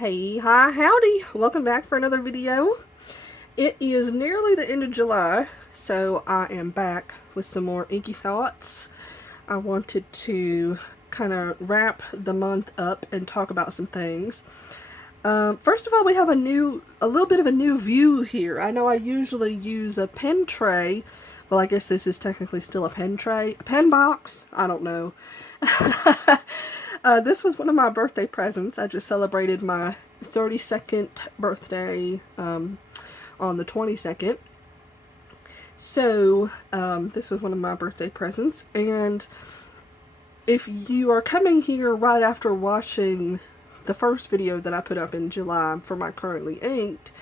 Hey, hi, howdy! Welcome back for another video. It is nearly the end of July, so I am back with some more inky thoughts. I wanted to kind of wrap the month up and talk about some things. First of all, we have a little bit of a new view here. I know I usually use a pen tray. Well, I guess this is technically still a pen tray. A pen box? I don't know. This was one of my birthday presents. I just celebrated my 32nd birthday on the 22nd. So, this was one of my birthday presents. And if you are coming here right after watching the first video that I put up in July for my currently inked,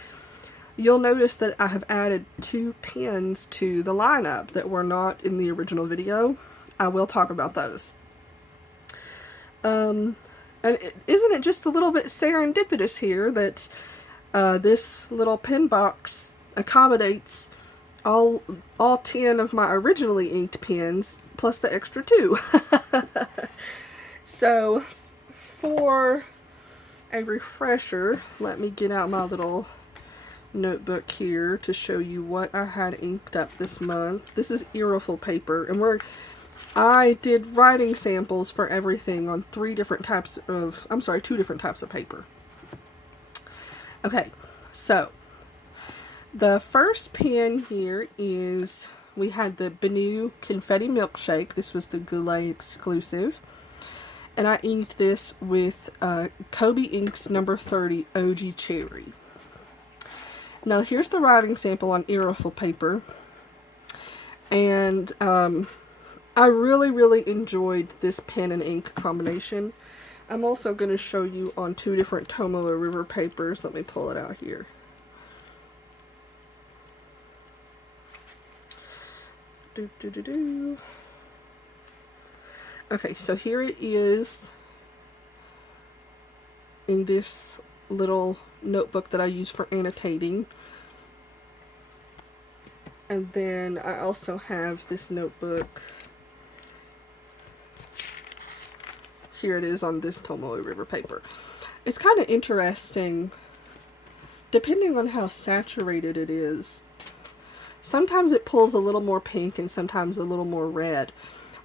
you'll notice that I have added 2 pens to the lineup that were not in the original video. I will talk about those. And isn't it just a little bit serendipitous here that this little pen box accommodates all 10 of my originally inked pens plus the extra 2. So for a refresher, let me get out my little notebook here to show you what I had inked up this month. This is Wearingeul paper, and I did writing samples for everything on 2 different types of paper. Okay, so the first pen here is, we had the Benu Confetti Milkshake. This was the Goulet exclusive. And I inked this with Kobe Inks number 30 OG Cherry. Now here's the writing sample on Wearingeul paper. And I really enjoyed this pen and ink combination. I'm also going to show you on 2 different Tomoe River papers. Let me pull it out here. Okay, so here it is in this little notebook that I use for annotating. And then I also have this notebook. Here it is on this Tomoe River paper. It's kind of interesting, depending on how saturated it is. Sometimes it pulls a little more pink and sometimes a little more red.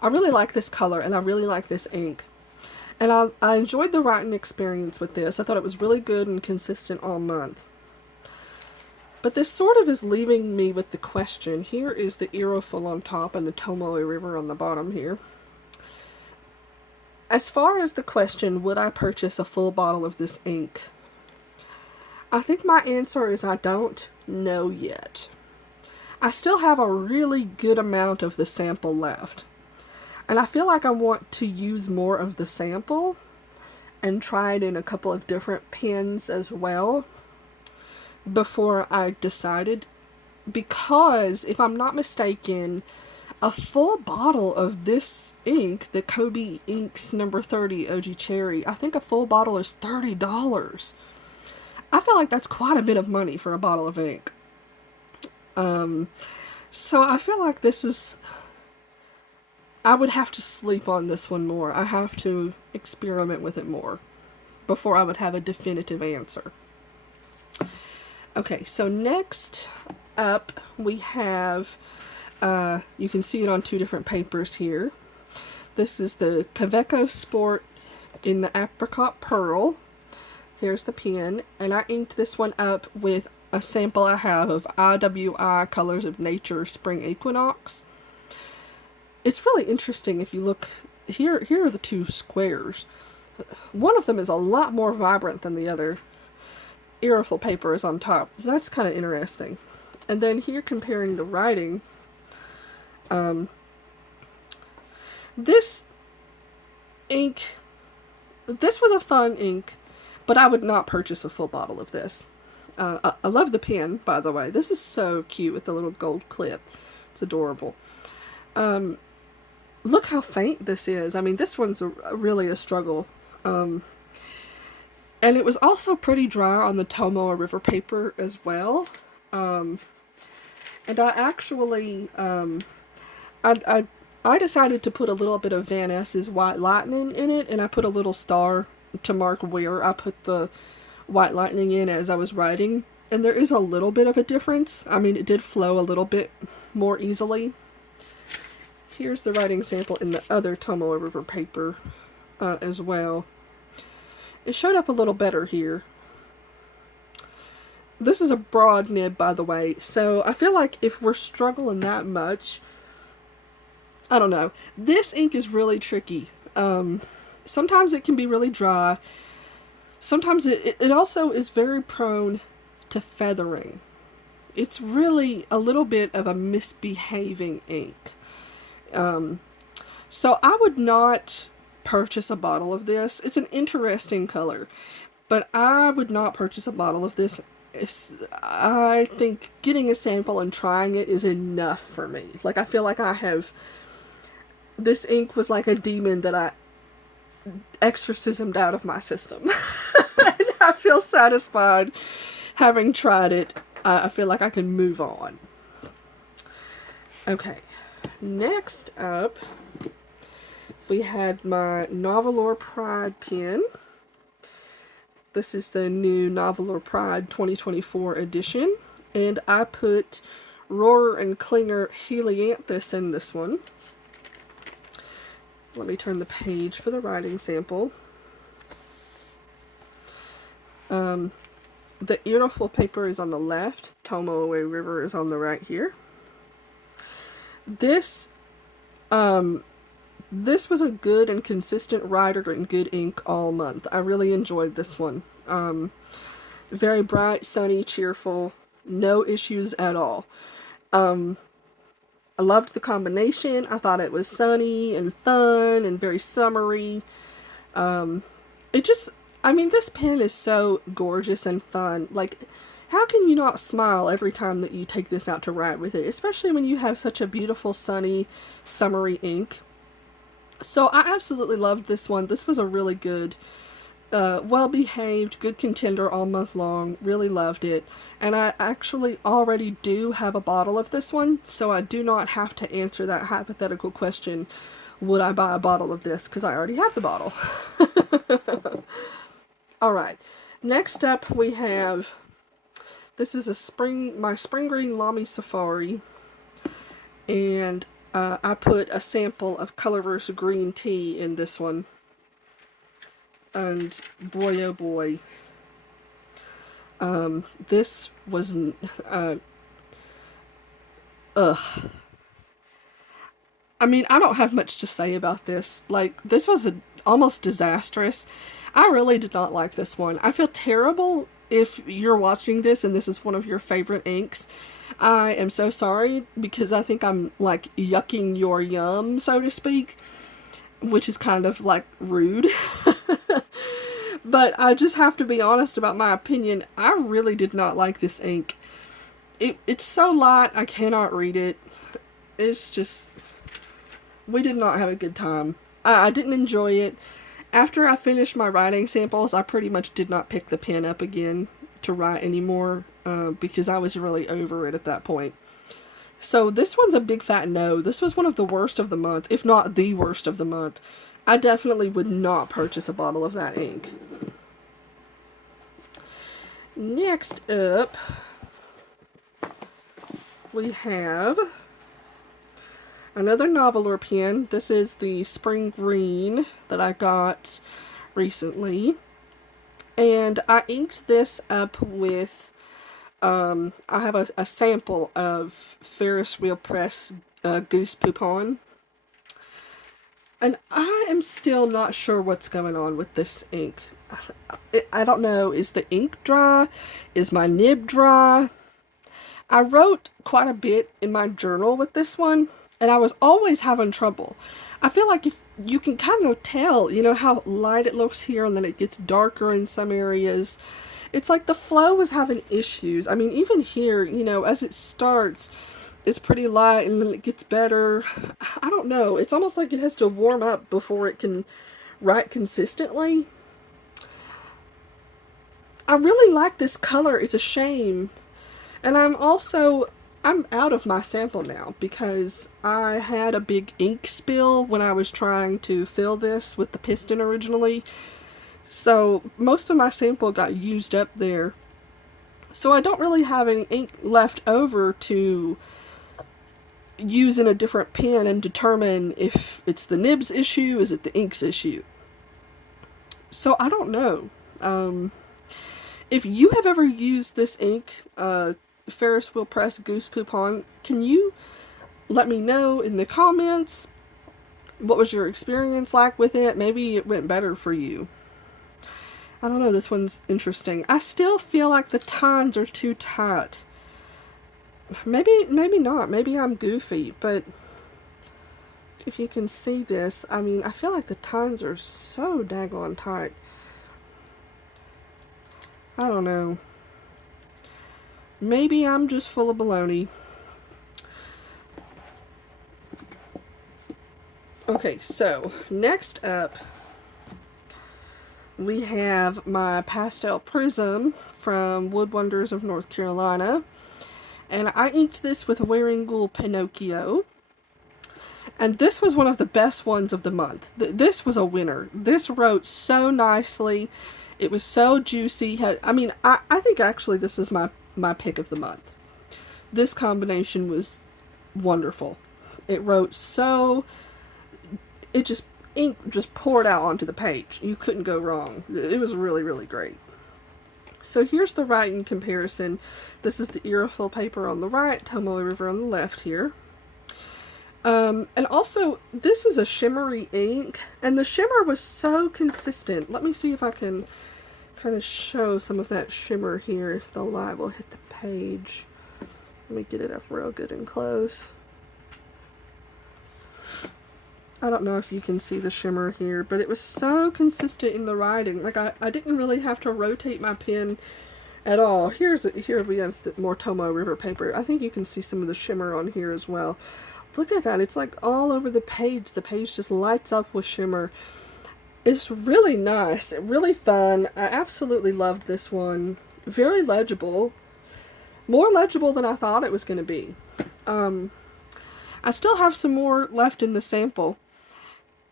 I really like this color and I really like this ink. And I enjoyed the writing experience with this. I thought it was really good and consistent all month. But this sort of is leaving me with the question. Here is the Wearingeul on top and the Tomoe River on the bottom here. As far as the question, would I purchase a full bottle of this ink? I think my answer is I don't know yet. I still have a really good amount of the sample left. And I feel like I want to use more of the sample and try it in a couple of different pens as well before I decided. Because, if I'm not mistaken, a full bottle of this ink, the Kobe Inks number 30 OG Cherry, I think a full bottle is $30. I feel like that's quite a bit of money for a bottle of ink. So I feel like this is, I would have to sleep on this one more. I have to experiment with it more before I would have a definitive answer. Okay, so next up we have, you can see it on 2 different papers here. This is the Kaweco Sport in the Apricot Pearl. Here's the pen, and I inked this one up with a sample I have of IWI Colors of Nature Spring Equinox. It's really interesting if you look, here are the 2 squares. One of them is a lot more vibrant than the other. Wearingeul paper is on top, so that's kind of interesting. And then here, comparing the writing, this ink, this was a fun ink, but I would not purchase a full bottle of this. I love the pen, by the way. This is so cute with the little gold clip. It's adorable. Look how faint this is. I mean, this one's really a struggle. And it was also pretty dry on the Tomoe River paper as well. And I actually, I decided to put a little bit of Van S's White Lightning in it, and I put a little star to mark where I put the white lightning in as I was writing, and there is a little bit of a difference. I mean, it did flow a little bit more easily. Here's the writing sample in the other Tomoe River paper as well. It showed up a little better here. This is a broad nib, by the way, so I feel like if we're struggling that much, I don't know. This ink is really tricky. Sometimes it can be really dry. Sometimes it also is very prone to feathering. It's really a little bit of a misbehaving ink. So I would not purchase a bottle of this. It's an interesting color, but I would not purchase a bottle of this. I think getting a sample and trying it is enough for me. Like, I feel like I have... This ink was like a demon that I exorcismed out of my system. And I feel satisfied having tried it. I feel like I can move on. Okay, next up, we had my Nahvalur Pride pen. This is the new Nahvalur Pride 2024 edition, and I put Rohrer and Klingner Helianthus in this one. Let me turn the page for the writing sample. The beautiful paper is on the left. Tomoe River is on the right here. This was a good and consistent writer and good ink all month. I really enjoyed this one. Very bright, sunny, cheerful, no issues at all. I loved the combination. I thought it was sunny and fun and very summery. This pen is so gorgeous and fun. Like, how can you not smile every time that you take this out to write with it? Especially when you have such a beautiful, sunny, summery ink. So I absolutely loved this one. This was a really good, well-behaved, good contender all month long. Really loved it. And I actually already do have a bottle of this one, so I do not have to answer that hypothetical question, would I buy a bottle of this? Because I already have the bottle. Alright, next up we have, this is my Spring Green Lamy Safari, and I put a sample of Colorverse green tea in this one. And boy oh boy, this was I mean, I don't have much to say about this. Like, this was almost disastrous. I really did not like this one. I feel terrible if you're watching this and this is one of your favorite inks. I am so sorry, because I think I'm like yucking your yum, so to speak, which is kind of like rude. But I just have to be honest about my opinion. I really did not like this ink. It's so light, I cannot read it. It's just, we did not have a good time. I didn't enjoy it. After I finished my writing samples, I pretty much did not pick the pen up again to write anymore, because I was really over it at that point. So this one's a big fat no. This was one of the worst of the month, if not the worst of the month. I definitely would not purchase a bottle of that ink. Next up, we have another Nahvalur pen. This is the Spring Green that I got recently. And I inked this up with, I have a sample of Ferris Wheel Press Goose Poupon. And I am still not sure what's going on with this ink. I don't know, is the ink dry? Is my nib dry? I wrote quite a bit in my journal with this one, and I was always having trouble. I feel like if you can kind of tell, you know, how light it looks here and then it gets darker in some areas. It's like the flow was having issues. I mean, even here, you know, as it starts, it's pretty light and then it gets better. I don't know. It's almost like it has to warm up before it can write consistently. I really like this color. It's a shame. And I'm out of my sample now because I had a big ink spill when I was trying to fill this with the piston originally. So most of my sample got used up there. So I don't really have any ink left over to use in a different pen and determine if it's the nibs issue, is it the inks issue. So I don't know. If you have ever used this ink, Ferris Wheel Press Goose Poupon, can you let me know in the comments what was your experience like with it? Maybe it went better for you. I don't know, this one's interesting. I still feel like the tines are too tight. Maybe not. Maybe I'm goofy, but if you can see this, I mean, I feel like the tines are so daggone tight. I don't know. Maybe I'm just full of baloney. Okay, so next up we have my Pastel Prism from Wood Wonders of North Carolina. And I inked this with Wearingeul Pinocchio. And this was one of the best ones of the month. This was a winner. This wrote so nicely. It was so juicy. I think actually this is my pick of the month. This combination was wonderful. It wrote so... ink just poured out onto the page. You couldn't go wrong. It was really, really great. So here's the writing comparison. This is the Iroquois paper on the right, Tomoe River on the left here. And also, this is a shimmery ink, and the shimmer was so consistent. Let me see if I can kind of show some of that shimmer here, if the light will hit the page. Let me get it up real good and close. I don't know if you can see the shimmer here, but it was so consistent in the writing. Like, I didn't really have to rotate my pen at all. Here we have the more Tomoe River paper. I think you can see some of the shimmer on here as well. Look at that. It's like all over the page. The page just lights up with shimmer. It's really nice. Really fun. I absolutely loved this one. Very legible. More legible than I thought it was going to be. I still have some more left in the sample.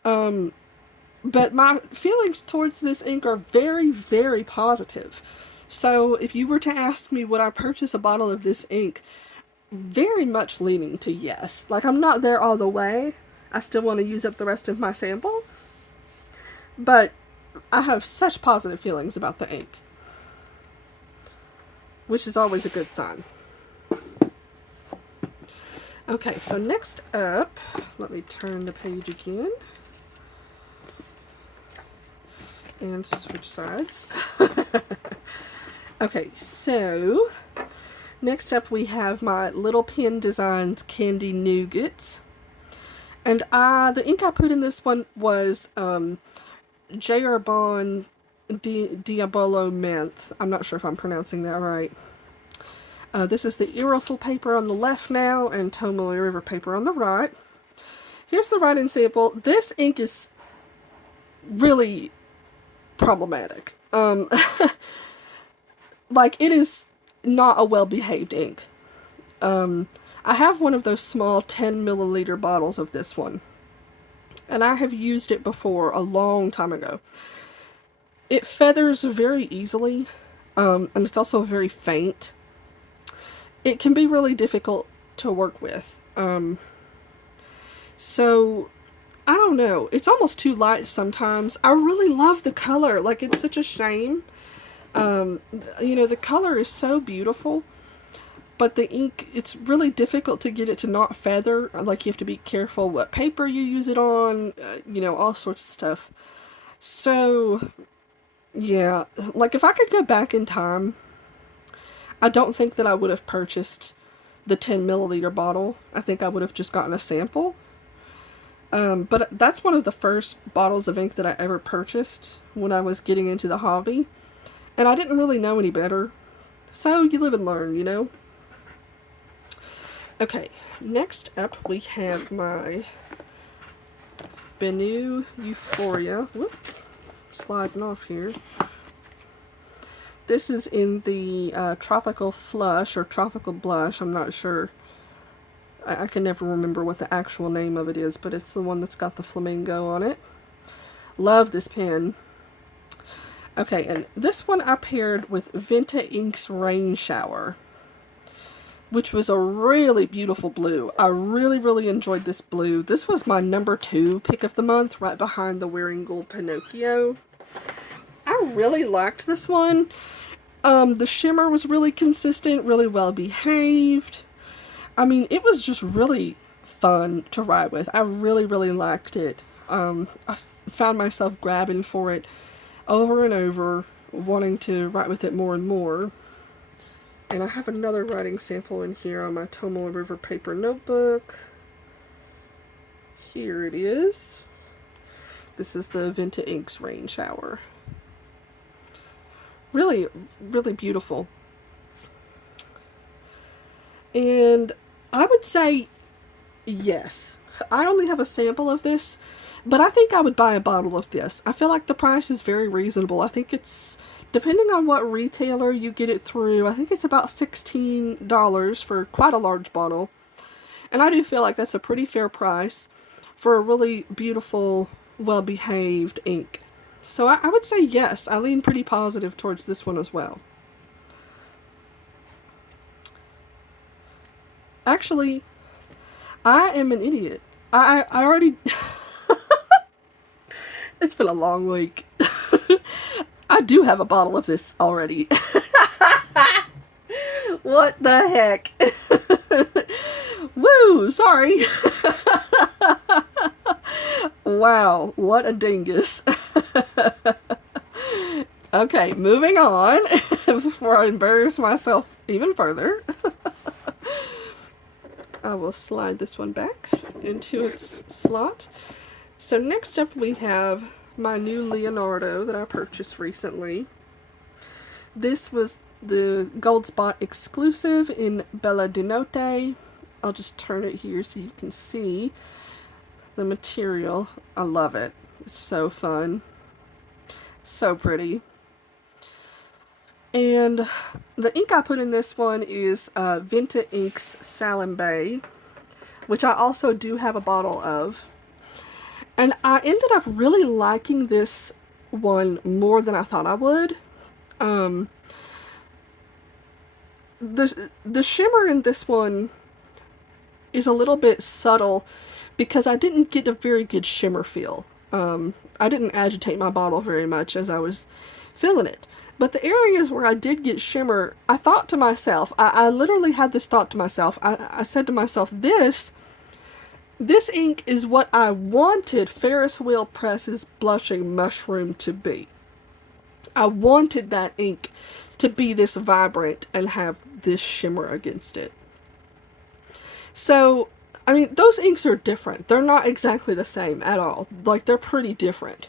But my feelings towards this ink are very, very positive. So if you were to ask me would I purchase a bottle of this ink, very much leaning to yes. Like, I'm not there all the way. I still want to use up the rest of my sample. But I have such positive feelings about the ink, which is always a good sign. Okay, so next up, let me turn the page again. And switch sides. Okay, so next up we have my LittlePenDesigns Candy Nougat. And the ink I put in this one was Herbin Diabolo Menthe. I'm not sure if I'm pronouncing that right. This is the Iroquois paper on the left now, and Tomoe River paper on the right. Here's the writing sample. This ink is really problematic. Like, it is not a well-behaved ink. I have one of those small 10 milliliter bottles of this one, and I have used it before a long time ago. It feathers very easily, and it's also very faint. It can be really difficult to work with. So I don't know. It's almost too light sometimes. I really love the color. Like, it's such a shame. You know, the color is so beautiful, but the ink, it's really difficult to get it to not feather. Like, you have to be careful what paper you use it on, you know, all sorts of stuff. So, yeah, like, if I could go back in time, I don't think that I would have purchased the 10 milliliter bottle. I think I would have just gotten a sample. But that's one of the first bottles of ink that I ever purchased when I was getting into the hobby. And I didn't really know any better. So you live and learn, you know? Okay, next up we have my Benu Euphoria. Whoop, sliding off here. This is in the Tropical Flush or Tropical Blush, I'm not sure. I can never remember what the actual name of it is, but it's the one that's got the flamingo on it. Love this pen. Okay, and this one I paired with Vinta Ink's Rain Shower, which was a really beautiful blue. I really, really enjoyed this blue. This was my #2 pick of the month, right behind the Wearingeul Pinocchio. I really liked this one. The shimmer was really consistent, really well behaved. I mean, it was just really fun to write with. I really, really liked it. I found myself grabbing for it over and over, wanting to write with it more and more. And I have another writing sample in here on my Tomoe River paper notebook. Here it is. This is the Vinta Ink's Rain Shower. Really, really beautiful. And I would say yes. I only have a sample of this, but I think I would buy a bottle of this. I feel like the price is very reasonable. I think it's, depending on what retailer you get it through, I think it's about $16 for quite a large bottle. And I do feel like that's a pretty fair price for a really beautiful, well-behaved ink. So I would say yes. I lean pretty positive towards this one as well. Actually, I am an idiot. I already... It's been a long week. I do have a bottle of this already. What the heck? Woo! Sorry. Wow, what a dingus. Okay, moving on before I embarrass myself even further. I will slide this one back into its slot. So next up we have my new Leonardo that I purchased recently. This was the Gold Spot exclusive in Bella di Notte. I'll just turn it here so you can see the material. I love it. It's so fun. So pretty. And the ink I put in this one is Vinta Ink's Salambae, which I also do have a bottle of. And I ended up really liking this one more than I thought I would. The shimmer in this one is a little bit subtle because I didn't get a very good shimmer feel. I didn't agitate my bottle very much as I was filling it. But the areas where I did get shimmer, I thought to myself, I literally had this thought to myself. I said to myself, this ink is what I wanted Ferris Wheel Press's Blushing Mushroom to be. I wanted that ink to be this vibrant and have this shimmer against it. So, I mean, those inks are different. They're not exactly the same at all. Like, they're pretty different.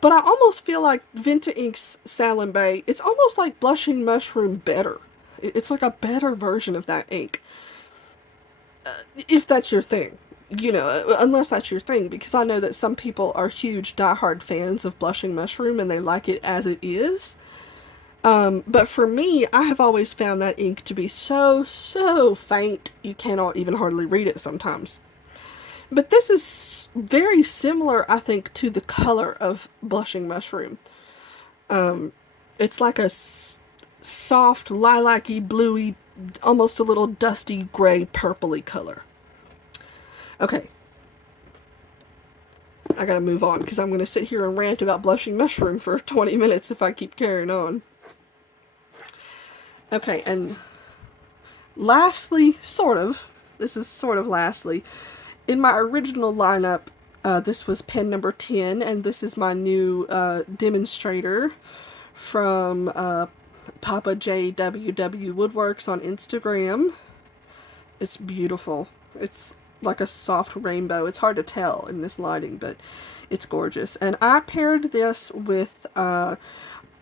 But I almost feel like Vinta Ink's Salambae, it's almost like Blushing Mushroom better. It's like a better version of that ink. If that's your thing. You know, unless that's your thing. Because I know that some people are huge diehard fans of Blushing Mushroom and they like it as it is. But for me, I have always found that ink to be so faint, you cannot even hardly read it sometimes. But this is very similar, I think, to the color of Blushing Mushroom. It's like a soft, lilac-y, bluey, almost a little dusty, gray, purpley color. Okay. I gotta move on, because I'm gonna sit here and rant about Blushing Mushroom for 20 minutes if I keep carrying on. Okay, and lastly, this is sort of lastly, in my original lineup, this was pen number 10, and this is my new demonstrator from Papa JWW Woodworks on Instagram. It's beautiful. It's like a soft rainbow. It's hard to tell in this lighting, but it's gorgeous. And I paired this with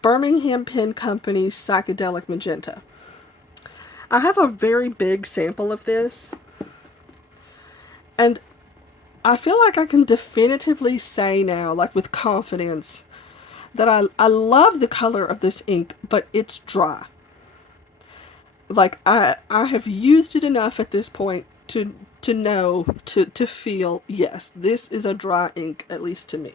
Birmingham Pen Company's Psychedelic Magenta. I have a very big sample of this, and I feel like I can definitively say now, like with confidence, that I love the color of this ink, but it's dry. Like, I have used it enough at this point to know, to feel, yes, this is a dry ink, at least to me.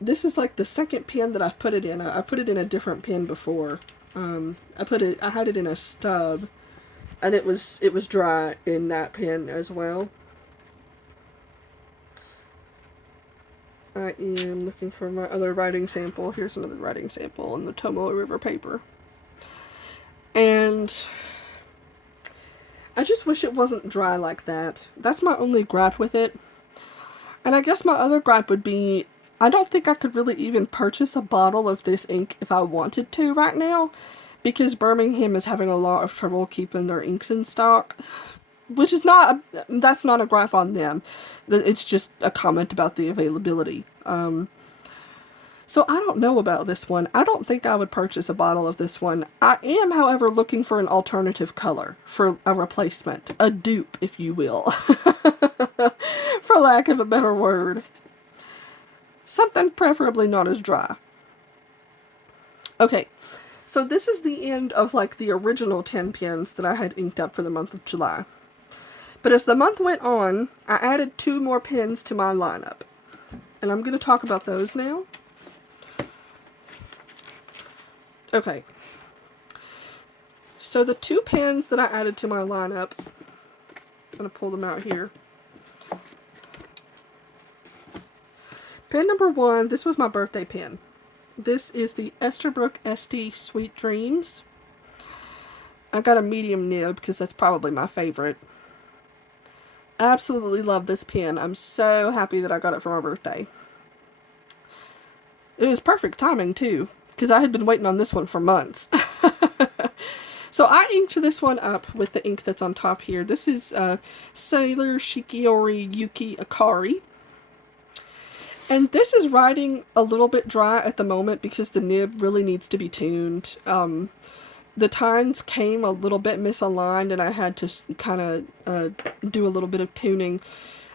this is like the second pen that I've put it in. I put it in a different pen before. I had it in a stub, and it was dry in that pen as well. I am looking for my other writing sample. Here's another writing sample in the Tomoe River paper. And I just wish it wasn't dry like that. That's my only gripe with it. And I guess my other gripe would be, I don't think I could really even purchase a bottle of this ink if I wanted to right now, because Birmingham is having a lot of trouble keeping their inks in stock. Which is that's not a gripe on them. It's just a comment about the availability. So I don't know about this one. I don't think I would purchase a bottle of this one. I am, however, looking for an alternative color, for a replacement. A dupe, if you will. For lack of a better word. Something preferably not as dry. Okay, so this is the end of like the original 10 pens that I had inked up for the month of July. But as the month went on, I added 2 more pens to my lineup. And I'm going to talk about those now. Okay. So the 2 pens that I added to my lineup, I'm going to pull them out here. Pen number 1, this was my birthday pen. This is the Esterbrook ST Sweet Dreams. I got a medium nib because that's probably my favorite. Absolutely love this pen. I'm so happy that I got it for my birthday. It was perfect timing too, because I had been waiting on this one for months. So I inked this one up with the ink that's on top here. This is Sailor Shikiori Yuki-Akari. And this is writing a little bit dry at the moment because the nib really needs to be tuned. The tines came a little bit misaligned and I had to kind of do a little bit of tuning.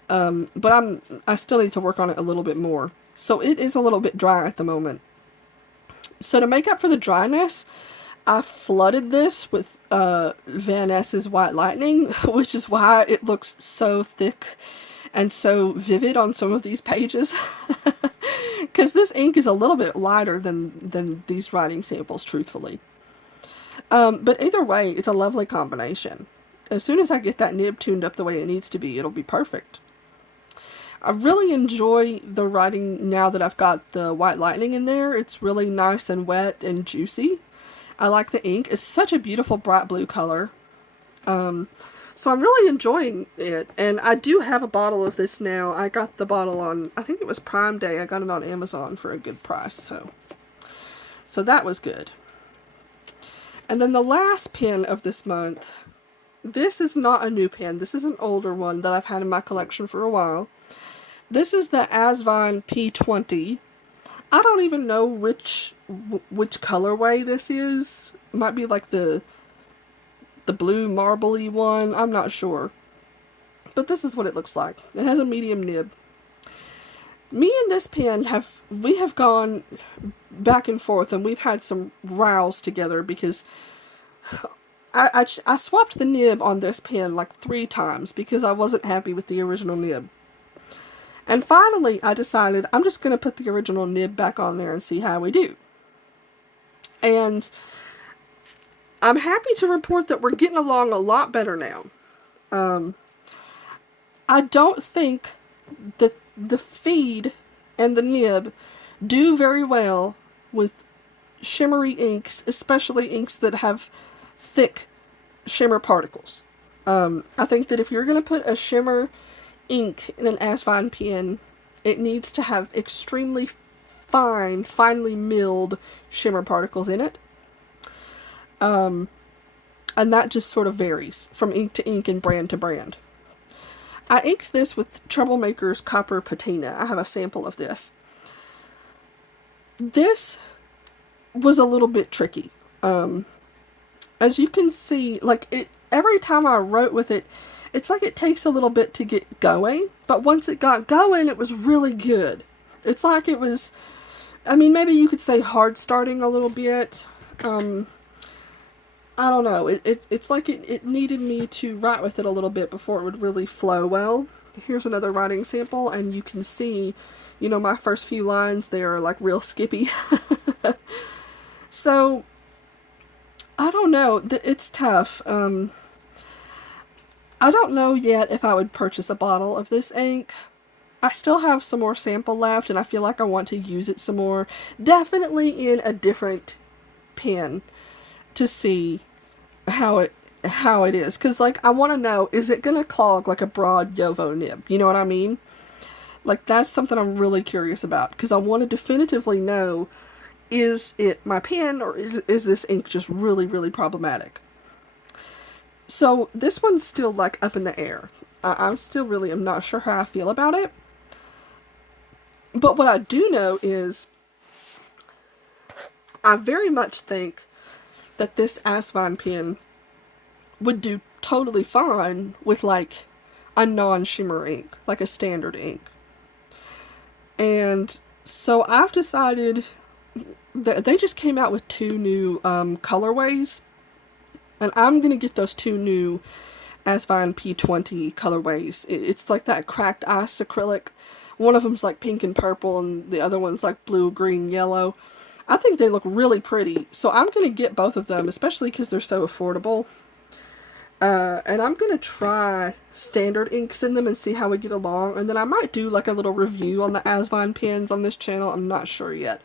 But I still need to work on it a little bit more. So it is a little bit dry at the moment. So to make up for the dryness, I flooded this with Van S's White Lightning, which is why it looks so thick and so vivid on some of these pages. Because this ink is a little bit lighter than these writing samples, truthfully. But either way, it's a lovely combination. As soon as I get that nib tuned up the way it needs to be, it'll be perfect. I really enjoy the writing now that I've got the White Lightning in there. It's really nice and wet and juicy. I like the ink. It's such a beautiful bright blue color. So I'm really enjoying it. And I do have a bottle of this now. I got the bottle on, I think it was Prime Day. I got it on Amazon for a good price. So that was good. And then the last pen of this month, this is not a new pen. This is an older one that I've had in my collection for a while. This is the Asvine P20. I don't even know which colorway this is. It might be like the blue marbly one. I'm not sure. But this is what it looks like. It has a medium nib. Me and this pen have gone back and forth, and we've had some rows together because I swapped the nib on this pen like 3 times because I wasn't happy with the original nib. And finally, I decided I'm just going to put the original nib back on there and see how we do. And I'm happy to report that we're getting along a lot better now. I don't think that the feed and the nib do very well with shimmery inks, especially inks that have thick shimmer particles. I think that if you're going to put a shimmer ink in an Asvine pen, it needs to have extremely finely milled shimmer particles in it. And that just sort of varies from ink to ink and brand to brand. I inked this with Troublemaker's Copper Patina. I have a sample of this. This was a little bit tricky. As you can see, like every time I wrote with it, it's like it takes a little bit to get going, but once it got going, it was really good. It's like it was, I mean, maybe you could say hard starting a little bit. I don't know. It's like it needed me to write with it a little bit before it would really flow well. Here's another writing sample, and you can see You know, my first few lines, they're like real skippy. So, I don't know. It's tough. I don't know yet if I would purchase a bottle of this ink. I still have some more sample left, and I feel like I want to use it some more. Definitely in a different pen to see how it is. Because, like, I want to know, is it going to clog like a broad Yovo nib? You know what I mean? Like, that's something I'm really curious about. Because I want to definitively know, is it my pen, or is this ink just really, really problematic? So, this one's still, like, up in the air. I'm still really, I'm not sure how I feel about it. But what I do know is, I very much think that this Asvine pen would do totally fine with, like, a non-shimmer ink, like a standard ink. And so I've decided that they just came out with 2 new colorways. And I'm going to get those 2 new Asvine P20 colorways. It's like that cracked ice acrylic. One of them's like pink and purple, and the other one's like blue, green, yellow. I think they look really pretty. So I'm going to get both of them, especially because they're so affordable. And I'm going to try standard inks in them and see how we get along. And then I might do like a little review on the Asvine pens on this channel. I'm not sure yet.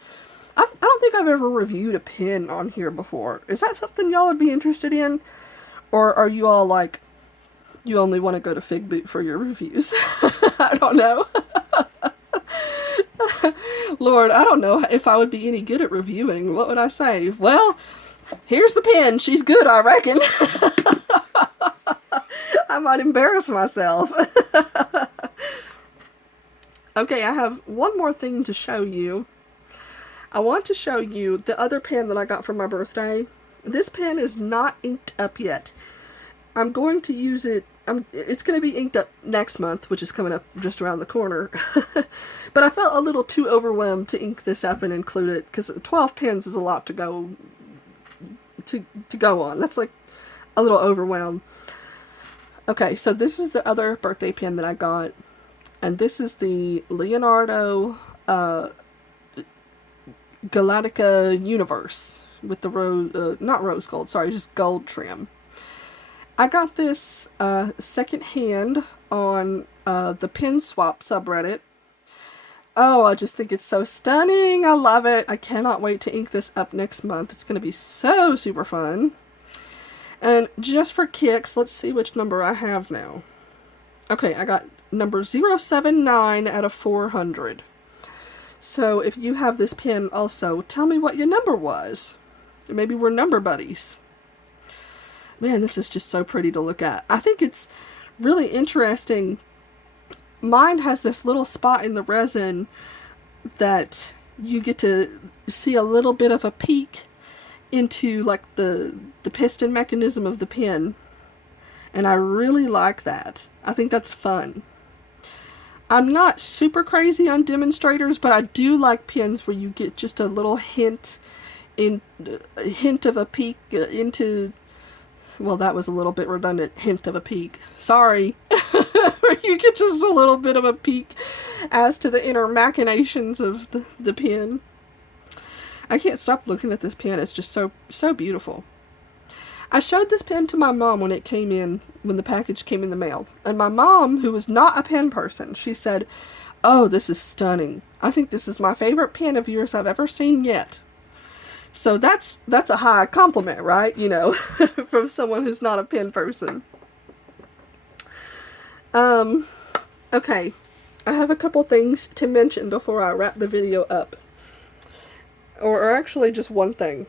I don't think I've ever reviewed a pen on here before. Is that something y'all would be interested in? Or are you all like, you only want to go to Fig Boot for your reviews? I don't know. Lord, I don't know if I would be any good at reviewing. What would I say? Well, here's the pen. She's good, I reckon. I might embarrass myself. Okay, I have one more thing to show you. I want to show you the other pen that I got for my birthday. This pen is not inked up yet. I'm going to use it. It's going to be inked up next month, which is coming up just around the corner. But I felt a little too overwhelmed to ink this up and include it, because 12 pens is a lot to go on. That's like a little overwhelmed. Okay, so this is the other birthday pen that I got, and this is the Leonardo Galactica Universe with the rose, not rose gold, sorry, just gold trim. I got this second hand on the Pen Swap subreddit. Oh, I just think it's so stunning. I love it. I cannot wait to ink this up next month. It's going to be so super fun. And just for kicks, let's see which number I have now. Okay, I got number 079 out of 400. So if you have this pen also, tell me what your number was. Maybe we're number buddies. Man, this is just so pretty to look at. I think it's really interesting. Mine has this little spot in the resin that you get to see a little bit of a peek into like the piston mechanism of the pen. And I really like that. I think that's fun. I'm not super crazy on demonstrators, but I do like pens where you get just a little hint of a peek into, well, that was a little bit redundant, hint of a peek. Sorry. Where you get just a little bit of a peek as to the inner machinations of the pen. I can't stop looking at this pen. It's just so beautiful. I showed this pen to my mom when the package came in the mail. And my mom, who was not a pen person, she said, "Oh, this is stunning. I think this is my favorite pen of yours I've ever seen yet." So that's a high compliment, right? You know, from someone who's not a pen person. Okay. I have a couple things to mention before I wrap the video up. Or actually just one thing.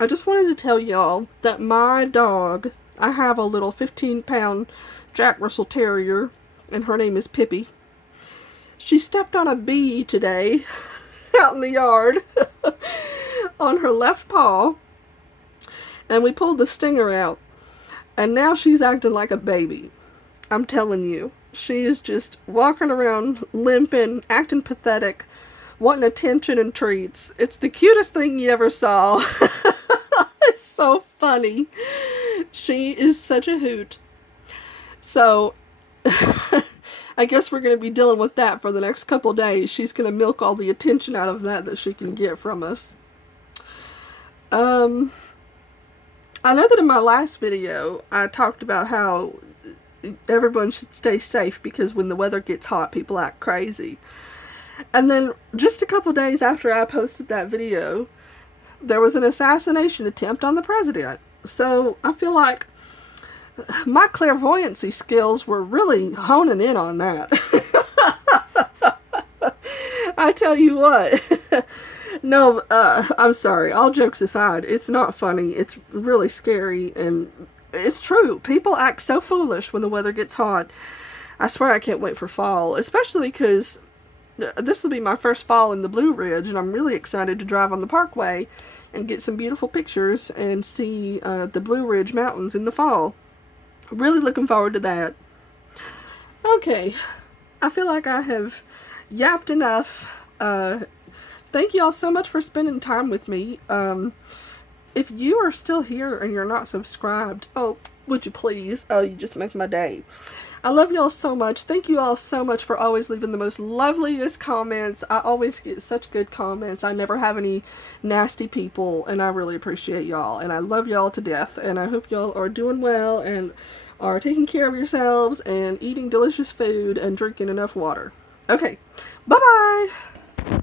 I just wanted to tell y'all that my dog, I have a little 15-pound Jack Russell Terrier, and her name is Pippi. She stepped on a bee today out in the yard on her left paw, and we pulled the stinger out, and now she's acting like a baby. I'm telling you, she is just walking around limping, acting pathetic, wanting attention and treats. It's the cutest thing you ever saw. It's so funny. She is such a hoot. So, I guess we're going to be dealing with that for the next couple days. She's going to milk all the attention out of that she can get from us. I know that in my last video, I talked about how everyone should stay safe because when the weather gets hot, people act crazy. And then just a couple days after I posted that video, there was an assassination attempt on the president. So I feel like my clairvoyancy skills were really honing in on that. I tell you what. No, I'm sorry. All jokes aside, it's not funny. It's really scary, and it's true. People act so foolish when the weather gets hot. I swear I can't wait for fall, especially because this will be my first fall in the Blue Ridge, and I'm really excited to drive on the parkway and get some beautiful pictures and see the Blue Ridge Mountains in the fall. Really looking forward to that. Okay, I feel like I have yapped enough. Thank you all so much for spending time with me. If you are still here and you're not subscribed, oh, would you please? Oh, you just make my day. I love y'all so much. Thank you all so much for always leaving the most loveliest comments. I always get such good comments. I never have any nasty people, and I really appreciate y'all. And I love y'all to death. And I hope y'all are doing well and are taking care of yourselves and eating delicious food and drinking enough water. Okay, bye-bye.